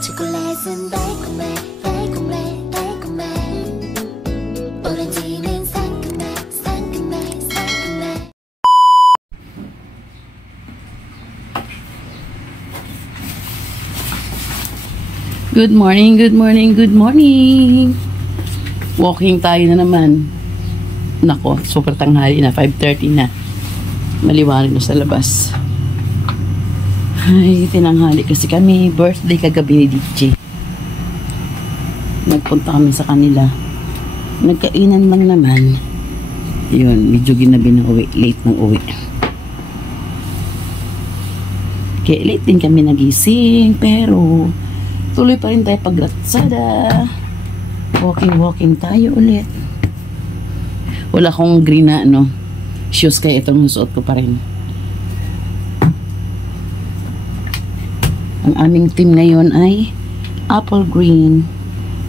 초콜릿은 달콤해 달콤해 달콤해 오렌지는 상큼해 상큼해 상큼해. Good morning, good morning, good morning. Walking tayo na naman. Nako, super tanghali na, 5:30 na. Maliwanag na sa labas. Ay, tinanghali kasi kami. Birthday kagabi ni DJ. Nagpunta kami sa kanila. Nagkainan lang naman. Yun, medyo ginabi ng uwi. Late ng uwi. Kaya late din kami nagising. Pero, tuloy pa rin tayo pagratsada. Walking tayo ulit. Wala akong green na shoes, kaya itong suot ko pa rin. Ang aming team ngayon ay apple green.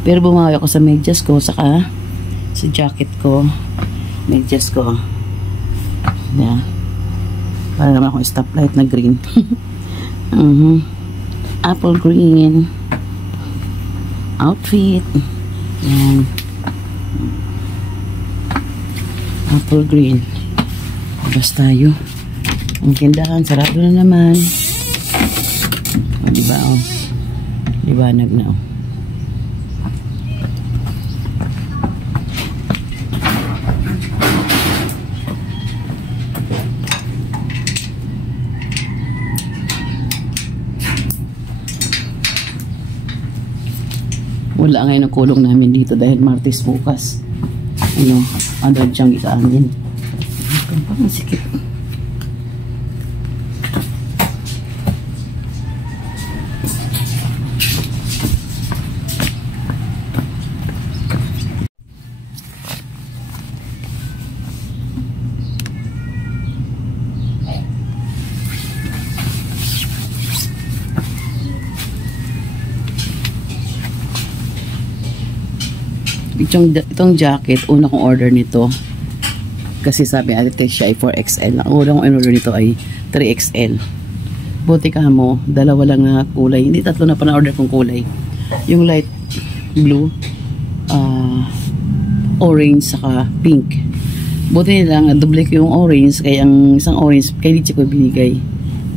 Pero bumawi ako sa medyas ko, saka sa jacket ko. Medyas ko. Yeah. Para naman akong stoplight na green. Apple green. Outfit. Yan. Apple green. Labas tayo. Ang tindahan, sarado na naman. O, diba, o. Liwanag na, o. Wala ngayon ang kulong namin dito dahil Martes bukas. Ano diyang ikaamin. Parang sikip. Itong jacket, una kong order nito kasi sabi ate siya ay 4XL. Ang una kong order nito ay 3XL. Buti ka mo, dalawa lang na kulay. Hindi, tatlo na pa na-order kong kulay. Yung light blue, orange, saka pink. Buti lang, doble ko yung orange, kaya ang isang orange kay Litchi ko binigay.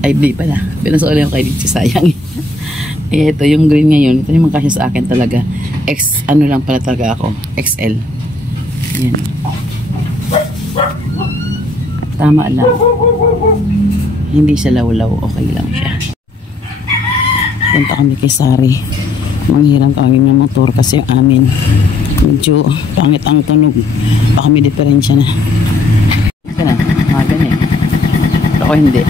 Ay, bili pala. Pinasuuli ako kay Litchi, sayang. Eh, ito yung green ngayon. Ito yung magkasya sa akin talaga. Ano lang pala talaga ako. XL. Yan. Tama lang. Hindi siya lawlaw. Okay lang siya. Punta kami kay Sari. Manghiram kami ng motor kasi yung amin. Medyo pangit ang tunog. Baka may diferensya na. Ito na. Magan eh. Ako hindi.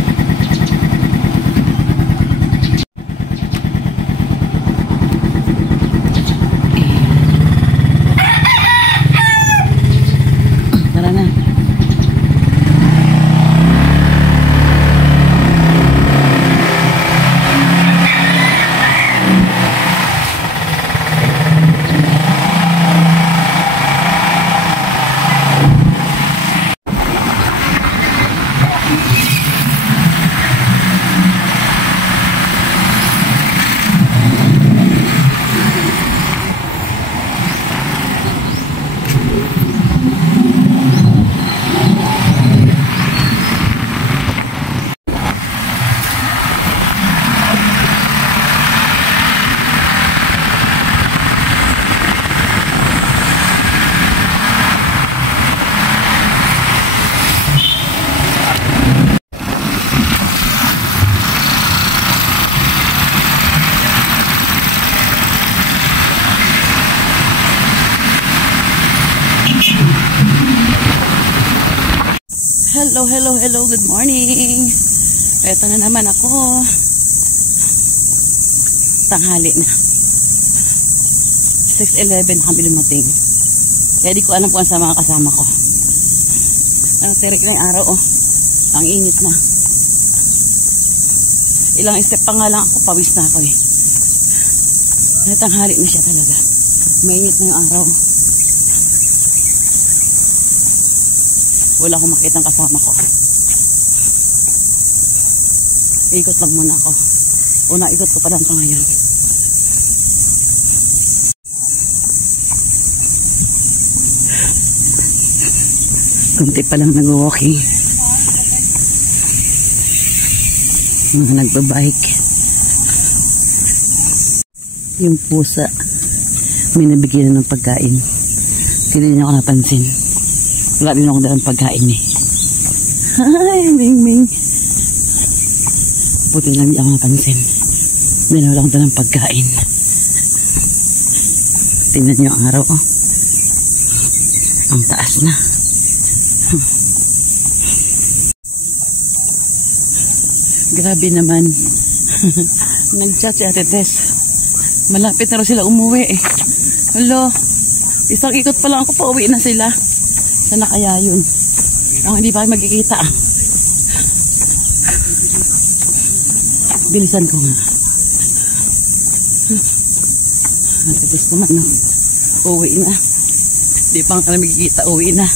Hello, good morning. Ito na naman ako. Tanghali na. 6:11 kami lumating. Kaya di ko alam kung sa mga kasama ko. Terik na yung araw, oh. Ang init na. Ilang step pa nga lang ako, pawis na ako eh. Tanghali na siya talaga. Mainit na yung araw. Wala akong makita ng kasama ko. Ikot lang muna ako. Una ikot ko pa lang ito ngayon. Kunti pa lang nag-walking. Mga nagbabike. Yung pusa, may nabigyan ng pagkain. Hindi niya ako napansin. Wala din ako dalang pagkain eh. Ay, Ming Ming. Buti lang hindi ako napansin. Wala akong dalang pagkain. Tingnan niyo ang araw oh. Ang taas na. Grabe naman. Nag-chat si Ate Tess. Malapit na rin sila umuwi eh. Hello. Isang ikot pa lang ako, pauwi na sila. Sana kaya yun? Ako hindi pa kayo magkikita. Bilisan ko nga. Ate Tess naman no. Uwi na. Hindi pa kami magkikita, uwi na.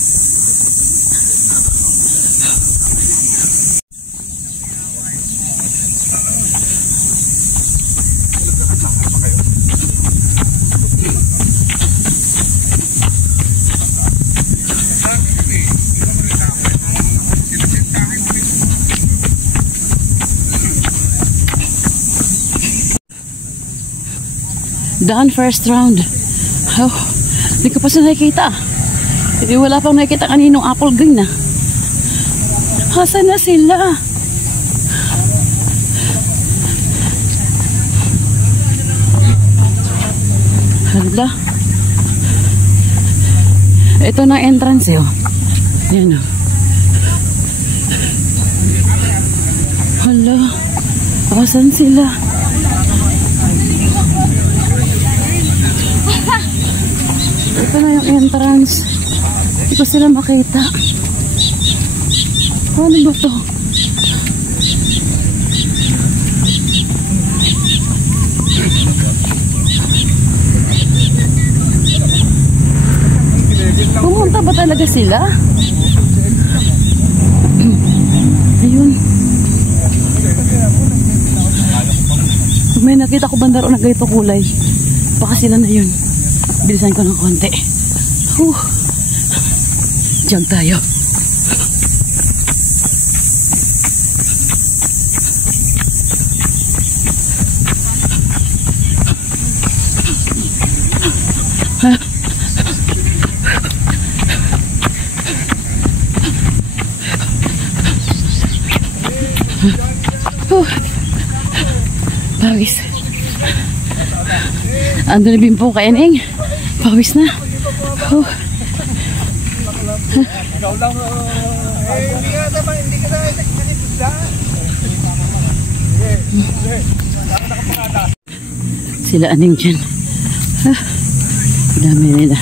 Done first round. Oh, hindi ko pa sila nakikita. Wala pang nakikita kaninong apple green na. Hasan na sila? Hala. Ito na entrance eh. Oh. Yan oh. Hala. Hasan sila? Ito na yung entrance. Hindi ko sila makita. Ano ba to? Pumunta ba talaga sila? Ayun. May nakita ko bandaro na ganito kulay. Baka sila na yun. Bilisan ko ng konti. Jog tayo. Pawis. Ando na bimpo kay Eneng. Pawis na. Ikaw lang, hindi ka naman, hindi ka na nakikita. Sila aning dyan. Dami nila.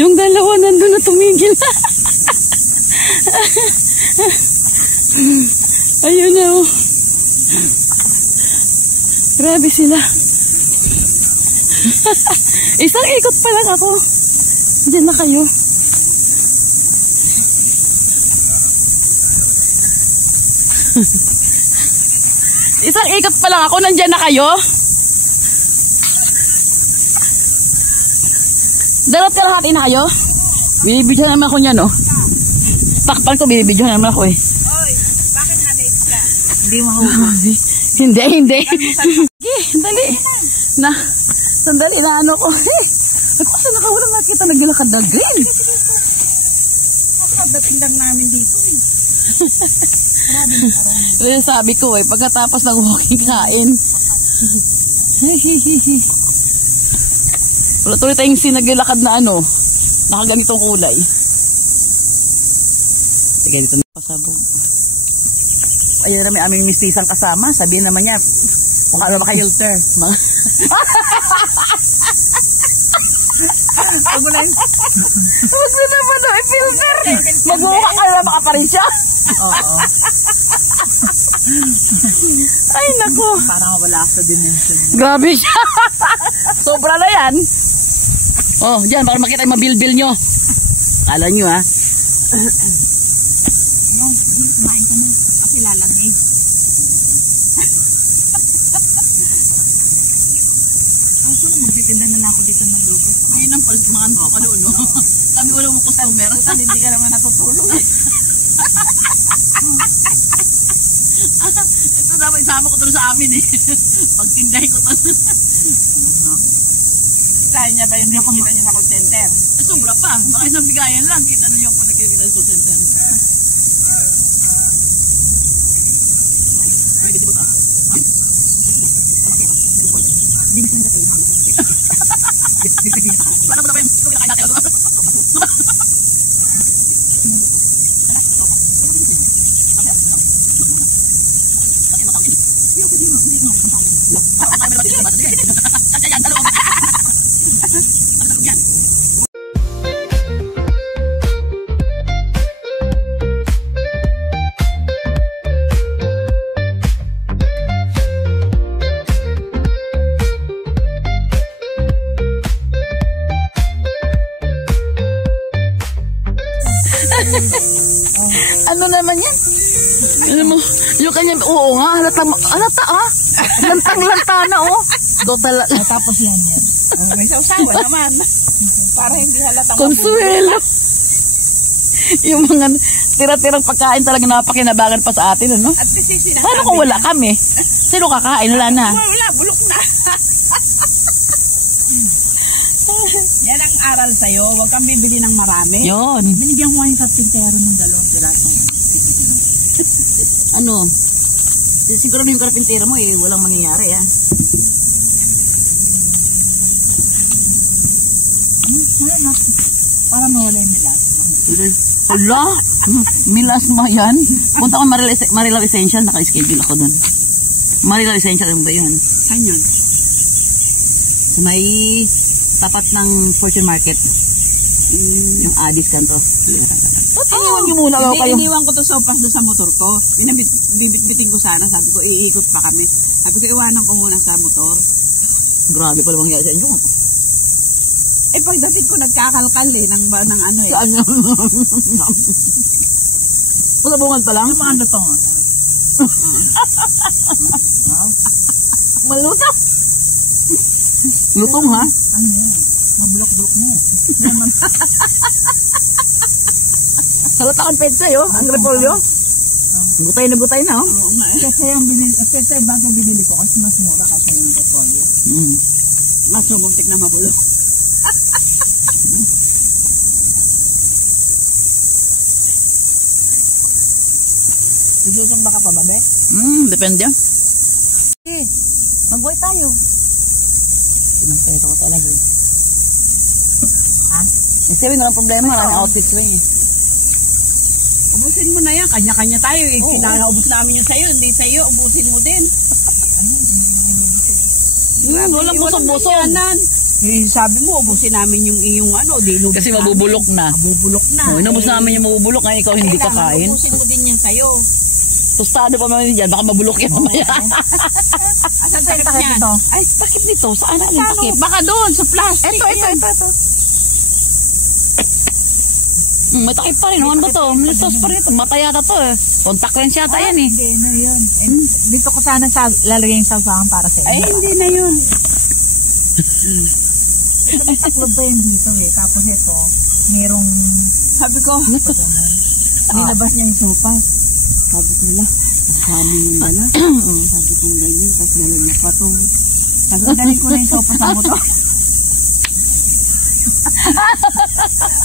Yung dalawa nandun na tumigil. Ayun na oh. Grabe sila. Isang ikot pa lang ako. Diyan na kayo. Isang ikot pa lang ako. Nandyan na kayo. Darat ka lahat na kayo? Binibidyohan naman ako niyan, no? Takpan ko, binibidyohan naman ako eh. Oy, bakit na-late ka? Hindi mahubog. Hindi. Dali. Sandali na ano ko. Ako kasi nakawalang nakita naglakad na green. Dating lang namin dito eh. Kaya sabi ko eh, pagkatapos ng walking kain. Wala tuloy tayong sinaglakad na ano, nakaganitong kulay. Sige, dito na pasabog. Ayun na may aming mistisang kasama. Sabihin naman niya, mukha ba kayo? Filter. Huwag mo na yun. Huwag mo naman daw i-filter. Magmumukha ka na baka pa rin siya. Oo. Ay, naku. Parang wala sa dimension. Grabe siya. Sobra na yan. Oh, dyan, para makita yung mabilbil nyo. Kala nyo, ha? Ayun, kumain ka na. Kasi lalamig. Ay, so magtitinda na lang ako dito ng lugo. Ngayon ang mga ano ka doon, no? Kami wala mong customer. Hindi ka naman natutulog. Ito dapat isama ko doon sa amin, eh. Pagtinday ko to. Kaya niya ba yung nakikita niya sa call center? Eh, sobra pa. Baka isang bigayan lang. Kita na yung pagkikita sa center. Ay, dito ba? Paano ba naman? Ano naman yan? Alam mo, yung kanya, oo nga, halata ah. Lantang-lanta na, oh. Total. Tapos yan. Oh, may sausawa naman. Para hindi halatang Consuelo. Yung mga tira-tirang pagkain talaga napakinabangan pa sa atin, ano? At least sinasabi. Paano kung wala kami? Sino kakain? Wala na. Wala, bulok na. Yan ang aral sa'yo. Huwag kang bibili ng marami. Yun. Binigyan ko nga yung karpintero ng 2 pirasong. Ano? Siguro yung karpintero mo, eh, walang mangyayari, ah. Para mawala yung milas. Hala, milas mo yan. Punta ko Marilaw Essential, naka-schedule ako dun. Marilaw Essential, ano ba yun? Saan yun? So, may tapat ng Fortune Market. Yung Addis kanto. Iniwan niyo muna ako kayo. Iniwan ko to sopas doon sa motor ko. Bibit-bitin ko sana. Sabi ko, iikot pa kami. Sabi ko, iwanan ko muna sa motor. Grabe pala mangyari sa inyo. Eh, pagdating ko, nagkakalkal eh. Ng ano eh. Saan yun? Pagkabungan pa lang? Yung mga lutong. Malutong. Lutong, ha? Ano yan? Mabulok-bulok mo. Salata kang ped sa'yo, ang repolyo. Gutay na, oh. Oo nga. Kasi bagay binili ko kasi mas mura kasi yung repolyo. Mas sumuntik na mabulok. Isusumba ka pa ba, be? Depende. Eh, mag-boy tayo. Pinagpahit ako talaga. Ha? Kasi rin ang problema, maraming outfits rin eh. Ubusin mo na yan. Kanya-kanya tayo eh. Oo. Ubus namin yung sa'yo. Hindi sa'yo. Ubusin mo din. Walang busog-busog. Eh, sabi mo, ubusin namin yung iyong ano. Kasi mabubulok na. Mabubulok na. Inubos namin yung mabubulok, ngayon ikaw hindi kakain. Ubusin mo din yan sa'yo. Tostado pa naman dyan, baka mabulok yan mamaya. Asan tayo takip nito? Ay, takip nito. Saan natin takip? Baka doon, sa plastic. Ito. May takip pa rin. Ano ba to? Malitos pa rin ito. Mataya na to eh. Contact lens yata yan eh. Hindi na yun. Dito ko sana lalagay yung sausawan para sa'yo. Ay, hindi na yun. Ito may taklob pa yun dito eh. Tapos ito, merong... Sabi ko, nilabas niya yung sopa. Sabi ko lang, sabi yun pala. Sabi ko ganyan, tapos dalag na pa to. Sabi ko, dali ko na yung sopa sa motor.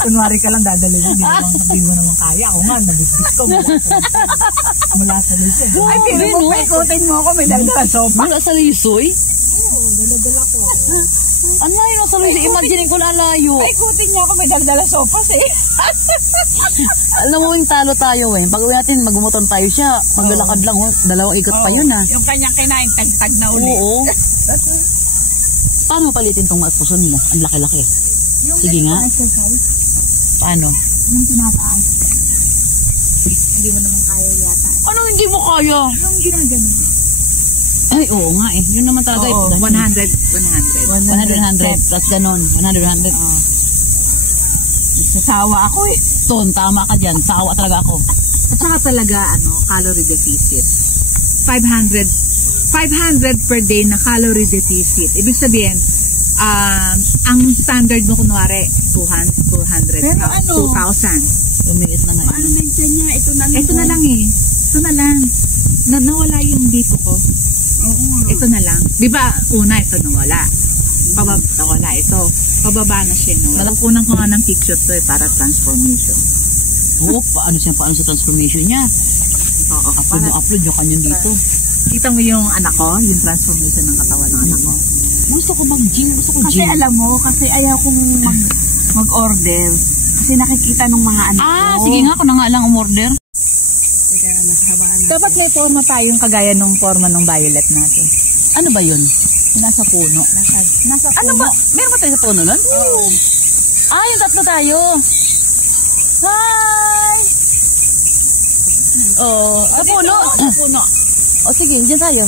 Kunwari ka lang dadali mo, hindi mo naman kaya. Ako nga, nabibit ko. Mula sa lisoy. Ay, pero mo, paikutin mo ako, may dagdagan sopa. Mula sa lisoy? Oo, daladala ko. Ano yung sa lisoy? Imagine ko lalayo. Paikutin niya ako, may dagdala sopas eh. Alam mo yung talo tayo eh. Pag uwi natin, magumuton tayo siya. Maglalakad lang, dalawang ikot pa yun ah. Yung kanyang kinain, tag-tag na uli. Oo. Paano palitin tong matpuson mo? Ang laki-laki. Yung Sige nga. exercise, Paano? yung tinataas. Hindi mo naman kaya yata. Ano hindi mo kaya? Yung ginagano. Ay, oo nga eh. Yun naman talaga. Oo, 100. 100. Tapos ganon. 100. Sasawa ako eh. Ton, tama ka dyan. Sawa talaga ako. At saka talaga, calorie deficit. 500 per day na calorie deficit. Ibig sabihin, ang standard mo kunwari, 200, Pero 2,000. Lumiit na nga. Paano mention niya? Ito na lang eh. Ito na lang. Nawala yung dito ko. Ito na lang. Di ba, una ito nawala. Nawala ito. Pababa na siya. Kunan ko nga ng picture to para transformation. Oo, paano sa transformation niya? Oo, Upload yung kanyang dito. Kita mo yung anak ko, yung transformation ng katawan ng anak ko. Gusto ko mag-gym. Kasi alam mo, kasi ayaw kong mag-order. Kasi nakikita ng mga anak ko. Sige nga, ako na nga lang umorder. Dapat may forma tayong kagaya ng forma ng violet natin. Ano ba yun? Nasa puno. Nasa puno. Ano ba? Meron ba tayo sa puno nun? Oo. Yung tatlo tayo. Hi! Sa puno. Sa puno. Sige, dyan tayo.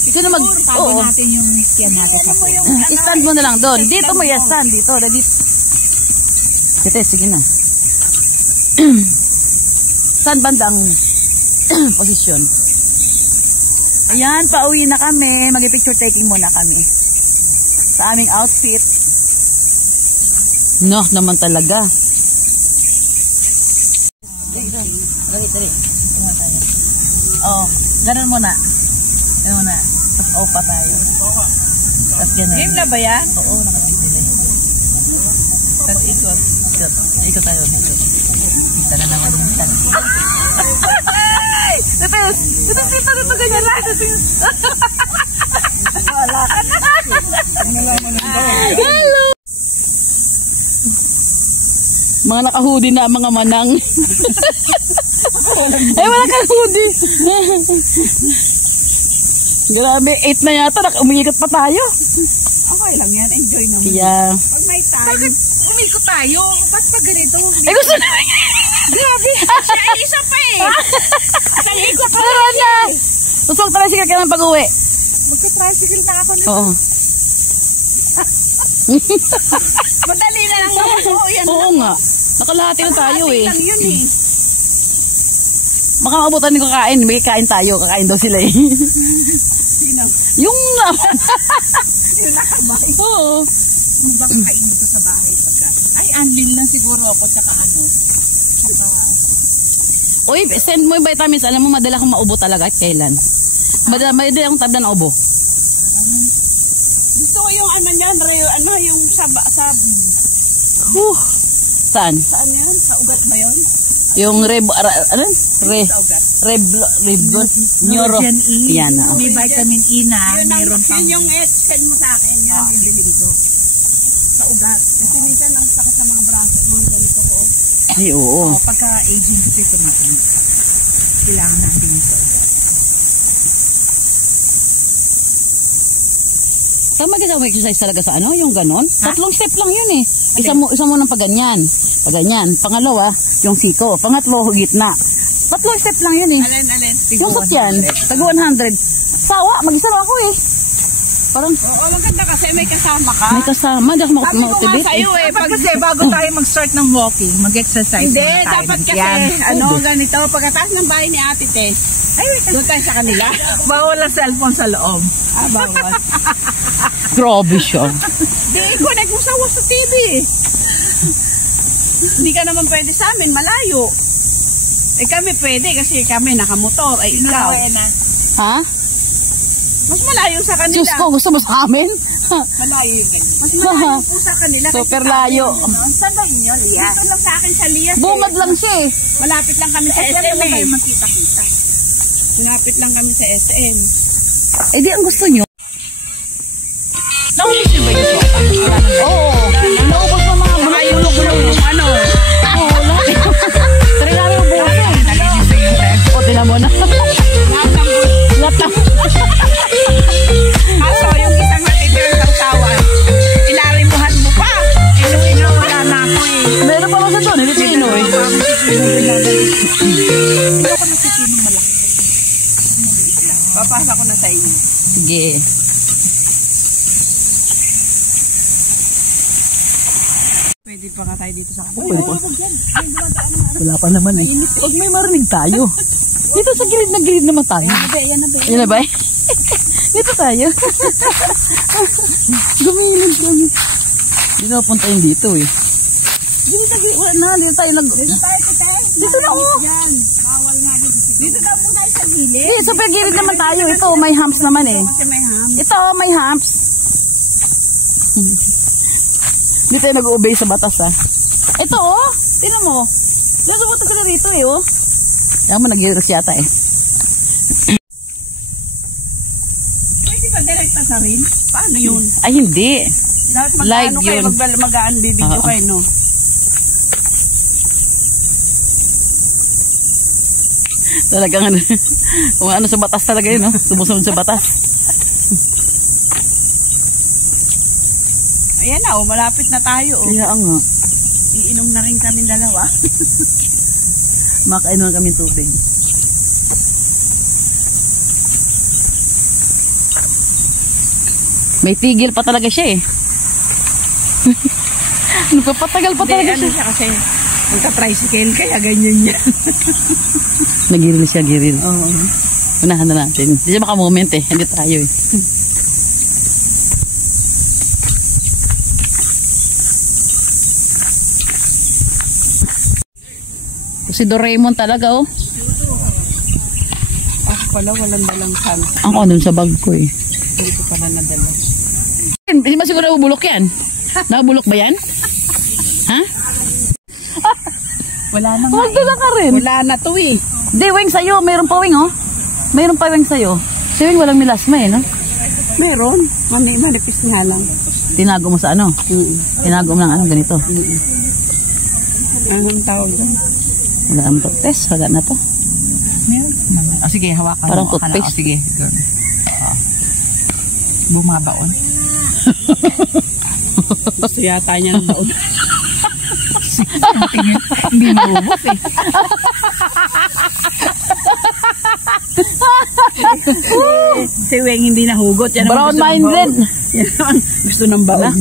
Sino Tago natin yung tiyan natin sa puno. Stand mo na lang doon. Dito mo yan, stand. Dito. Kete, sige na. Saan bandang posisyon? Ayan, pauwi na kami. Mag-picture taking muna kami. Sa aming outfit. No, naman talaga. Dali. Ganun muna. Tapos opa tayo. Tapos ganun. Game na ba yan? Oo, nakapagpili. Tapos ikot. Ikot tayo. Kita na naman yung tan. Ay! Tapos dito ganyan lang. Wala ka na. Hello! Mga naka-hoodie na mga manang. Wala kang hoodie. Grabe, 8 na yata. Umiikot pa tayo. Okay lang yan. Enjoy naman. Kaya... Pag may time. Bakit umikot tayo? Ba't pag ganito? gusto na. Grabe. Siya isa pa eh. Ikot pa Meron na. Tusok pala siya kailan pag-uwi. Magka-tricycle na ako nito. Oo. Madali na lang naman. Oo nga. Nakalahati na tayo eh. lang yun eh. Baka maabutan ko kakain. May kain tayo. Kakain daw sila eh. Sino? Yung Yung nakabay. Oo. Baka kain ito sa bahay pagka. Ay, unbil lang siguro ako. Tsaka Uy, send mo yung vitamins. Alam mo, madala akong maubo talaga. Kailan? Madala akong tabla ng ubo. Gusto ko yung yung sa Saan? saan yan? Sa ugat ba yun? Yung Sa ugat. neuro. Neurogen E. Yan na. May vitamin E na. Mayroon pang... Yun yung send mo sa akin, yun ang bibiling ko. Sa ugat. Kasi minsan ang sakit ng mga braso, mga ganito ko. Ay, oo. Pagka aging kasi tumating, kailangan natin sa ugat. Tama ka sa exercise talaga sa yung ganon? Tatlong step lang yun eh. Isa mo ng paganyan. Pangalawa, yung siko. Pangatlo, gitna. Tatlong step lang yun eh. Alin. Yung sakyan, tag 100. Sawa, mag-isa lang ako eh. Parang, Oo, maganda kasi may kasama ka. may kasama, di ako Sabi ko nga motivate sa'yo eh. eh, Dapat kasi bago tayo mag-start ng walking, mag-exercise Hindi, muna tayo. dapat kasi, Yan. ganito, pagkatapos ng bahay ni Ate Tess, doon tayo sa kanila. Bawal ang cellphone sa loob. Bawal. Grabe siya. Di, connect mo sa TV. Hindi ka naman pwede sa amin, malayo. Kami pwede kasi kami nakamotor. Ikaw. Ha? Mas malayo sa kanila. Diyos ko, gusto mo sa amin? Malayo yung ganyan. Mas malayo po sa kanila. kasi Super sa layo. akin, Saan ba inyo, Lia? Dito lang sa akin sa Lia. Bungad lang siya eh. Malapit lang kami sa SM Wala eh. tayo makita-kita. Malapit lang kami sa SM. Eh di ang gusto nyo. Naubos nyo ba yung sopa? Oo. Naubos mo mga bulok-bulok yung ano. Oo, lahat. Tari namin yung buhay. O, tinan mo na. Lahat. Kaso yung isang natitira sa usawan, inarimuhan mo pa. ipapasa ko na sa inyo. Sige. Pwede pa nga tayo dito sa kapatid. Pwede pa. Wala pa naman eh. Huwag may marinig tayo. Dito sa gilid na gilid naman tayo. Yan na, Yan na ba? Dito tayo. Gumilid kami. Hindi na punta yung dito eh. Dito na gilid. Wala na. Dito tayo nag... Dito na oh. Yan. Bawal nga dito. Dito daw po tayo sa gilid. Hindi, sa gilid naman tayo. Ito, may humps naman eh. Kasi may ham. Ito, may humps. Dito tayo nag-obey sa batas ha. Ito oh. Tingnan mo. Gusto mo ito ka rito eh oh. Kaya mo nag-iros yata eh. Pwede ba direkta sa rin? Paano yun? Ay hindi. Dapat Live mag-ano kayo, yun. magaan bibidyo Oo. kayo, no? Talagang ano, kung ano sa batas talaga yun, no? Sumusunod sa batas. Ayan na, oh, malapit na tayo. Oh. Kaya nga, Iinom na rin kami dalawa. makainom kami tubig. May tigil pa talaga siya eh. Nagpapatagal pa talaga Hindi, ano siya. siya kasi magka-tricycle, kaya ganyan yan. Nagiril siya, giril. Oo. Unahan na natin. Hindi siya makamoment eh. Hindi tayo eh. Si Doraemon talaga oh. Ako pala, walang dalang san. Ako dun sa bag ko eh. Hindi ko pala nadala. Hindi ba siguro nabubulok yan? Nabubulok ba yan? Ha? Wala na nga. Magdala ka rin. Wala na to eh. Hindi, Weng sa'yo. Mayroon pa Weng oh. Mayroon pa Weng sa'yo. Si Weng walang milasma eh no? Meron. Manipis nga lang. Tinago mo sa ano? Tinago mo ng ano ganito. Anong tawag doon? Wala naman toothpaste. Wala na to. Meron. Sige, hawakan Parang mo. toothpaste. Sige. Bumabaon. Gusto yata niya ng baon. Hindi maubos eh. Si Weng hindi nahugot. Yan Brown minded. Gusto ng baon.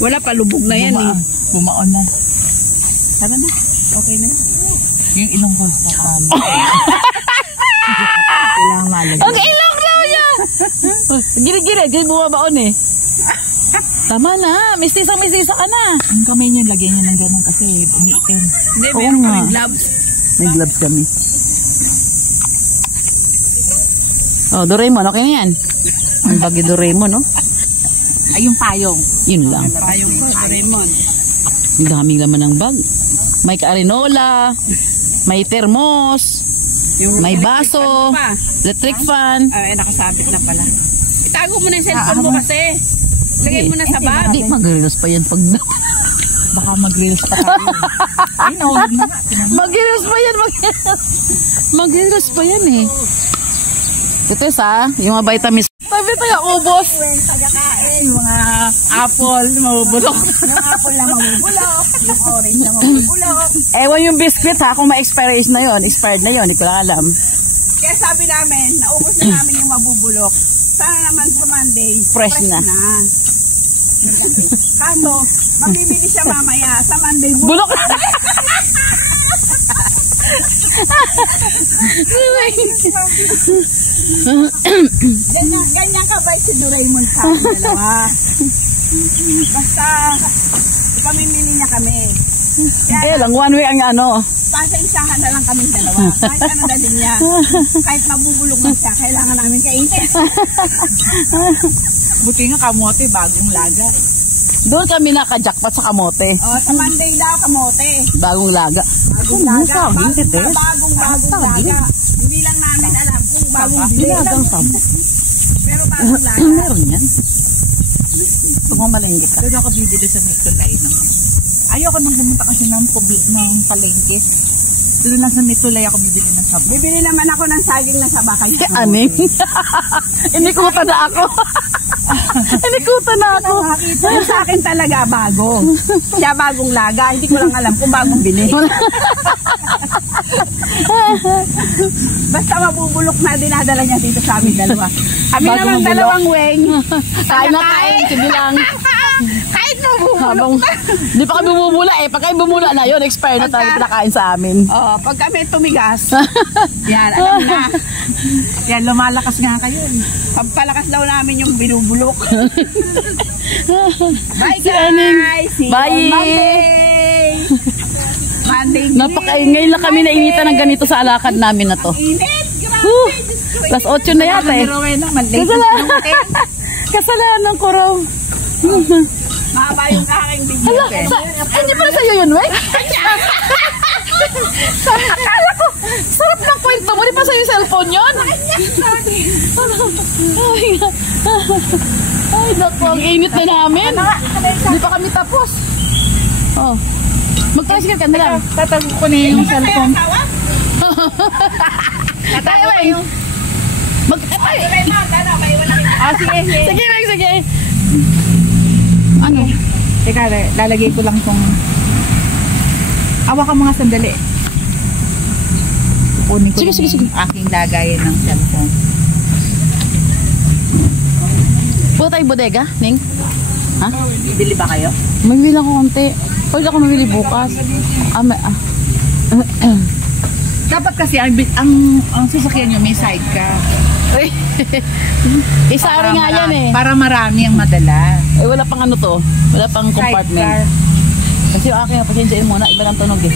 Wala pa, lubog na yan eh. Bumaon na. Tara na. Okay na yun. Yung ilong ko. Kailangan malagay. Ang ilong daw niya! Gilid-gilid. Gilid bumabaon eh. Tama na. Mistisa ka na. Yung kamay niyo, lagyan niyo ng ganun kasi umiitim. Hindi, Oo meron nga. kami gloves. May gloves kami. Oh, Doraemon. Okay na yan. Ang bagi Doraemon, no? Ay, yung payong. Yun lang. Payong ko, Raymond. Ang daming laman ng bag. May karinola, may termos, Yung may electric baso, fan pa. electric fan. Ay, nakasabit na pala. Itago mo na yung cellphone mo kasi. Lagay mo na sa bag. Hindi, mag-reels pa yan pag... Baka mag-reels pa tayo. Ay, nahulog na nga. Mag-reels pa yan, mag-reels pa yan eh. Ito sa, yung mga vitamins. Sabi tayo, ubos. Yung mga apple, mabubulok. Yung apple na mamubulok. Yung orange na mamubulok. Ewan yung biscuit ha, kung ma-expiration na yon, expired na yon, hindi ko lang alam. Kaya sabi namin, naubos na namin yung mabubulok. Sana naman sa Monday, Fresh na. Kaso, mabibili siya mamaya sa Monday. Bulok! Ganyan ka ba si Doraemon sa amin dalawa? Basta, ipamimili niya kami. Kaya lang, one way ang ano. Pasensyahan na lang kami dalawa. Kahit ano na din niya. Kahit mabubulok na siya, kailangan namin kainin. Buti nga kamote, bagong laga. Doon kami naka-jackpot sa kamote. O, sa Monday daw, kamote. Bagong laga. Bagong Ano laga. sabi, Tete? Bagong laga. Hindi lang namin alam kung bagong bili. Nilagang sabi. Pero bagong laga. Meron yan. Pag mamalengke ka. Doon ako bibili sa may tulay ng... Ayoko nang pumunta kasi ng palengke. Doon lang sa may tulay ako bibili ng sabon. Bibili naman ako ng saging na sabakal. Aning. Hindi ko tada ako. Nikuta na ako. Yung sa akin talaga bago. Siya bagong laga. Hindi ko lang alam kung bagong bili. Basta mabubulok na dinadala niya dito sa amin dalawa. Kami Bagong naman bulok. dalawang weng. Kain na kain. Sige lang. Kahit mabubulok Habang, na. di pa kami bumula eh. Pag kayo bumula na yun, expire na tayo pinakain sa amin. Oh, pag kami tumigas. Yan, alam na. Yan, lumalakas nga kayo. Pampalakas daw namin yung binubulok. Bye Si Aning. guys! See you Bye. on Monday! Monday. Ngayon lang kami nainitan ng ganito sa alakad namin na to. Init! Whew. Plus 8 na yata eh. Kasalanan ko raw. Mahaba yung aking video. Hala, hindi pala sa'yo yun, wey? Akala ko, sarap ng kwento mo. Di pa sa'yo yung cellphone yun? Ay, naku, ang init na namin. Hindi pa kami tapos. Oh. Mag-tricycle ka na lang. Tatago ko na yung cellphone. Tatago ko yung... Ay! Sige, sige. Sige, Meg, sige. Ano? Teka, lalagay ko lang tong... Awa ka mga sandali. Kunin ko Sige, lang sige, sige. yung aking lagayan ng cellphone. Puto tayo bodega, Ning? Ha? Bibili ba kayo? Mamili lang ko konti. Pwede ako mamili bukas. Dapat kasi ang sasakyan nyo may sidecar. Uy. Isari nga yan eh. Para marami ang madala. Eh, wala pang ano to. Wala pang compartment. Kasi yung akin, pasensyain muna. Iba ng tunog eh.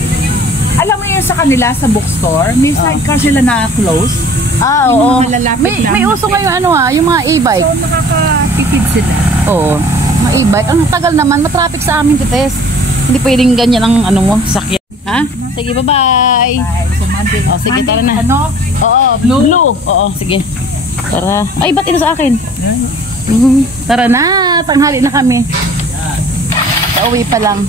Alam mo yun sa kanila sa bookstore, may sidecar sila na close. Ah, Yung oo. mga lalapit lang. May uso ngayon ano yung mga e-bike. So nakakatipid sila. Oo. Mga e-bike. Ang tagal naman, matraffic sa amin, Tites. Hindi pwedeng ganyan ang ano mo, sakyan. Ha? Sige, bye-bye. Bye. So Monday. Oh, sige, Monday, tara na. Ano? Oo, blue. Oo, sige. Tara. Ay, ba't ito sa akin? Tara na, tanghali na kami. Pauwi pa lang.